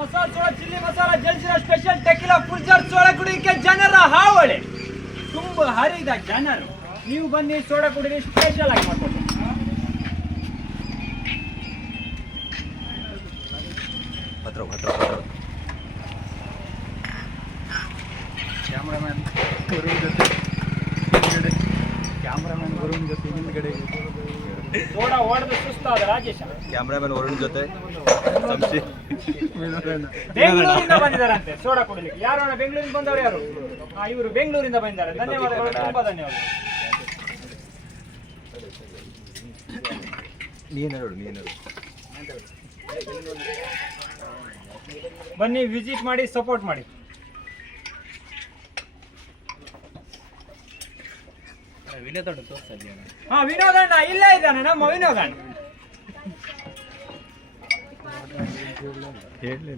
Masala soda, chilli masala, jaljeera special, tequila, fuljar soda ಕುಡಿಯಕ್ಕೆ ಜನರ ಹಾವಳಿ. ತುಂಬ ಹರಿದ ಜನರು. ನೀವು ಬನ್ನಿ ಸೋಡಾ ಕುಡಿರಿ, ಸ್ಪೆಷಲ್ ಆಗಿ ಮಾಡ್ಕೊಡ್ತೀನಿ. ಕ್ಯಾಮ್ರಾಮನ್ ವರುಣ್ ಜೊತೆ ಹಿಂದ್ಗಡೆ ಸೋಡಾ ಹೊಡೆದು ಸುಸ್ತಾದ ರಾಜೇಶ. ಕ್ಯಾಮ್ರಾಮನ್ ವರುಣ್ ಜೊತೆ ಬೆಂಗಳೂರಿಂದ ಬಂದಿದ್ದಾರಂತೆ ಸೋಡಾ ಕುಡಿಲಿಕ್ಕೆ. ಯಾರು ಅಣ್ಣ ಬೆಂಗಳೂರಿಂದ ಬಂದವರು? ಯಾರು? ಇವರು ಬೆಂಗಳೂರಿಂದ ಬಂದಿದ್ದಾರೆ. ಧನ್ಯವಾದಗಳು, ತುಂಬಾ ಧನ್ಯವಾದಗಳು. ಬನ್ನಿ, ವಿಸಿಟ್ ಮಾಡಿ, ಸಪೋರ್ಟ್ ಮಾಡಿ. ವಿನೋದಣ್ಣ ಇಲ್ಲೇ ಇದ್ದಾನೆ, ನಮ್ಮ ವಿನೋದಣ್ಣ. ಹೇಳಿ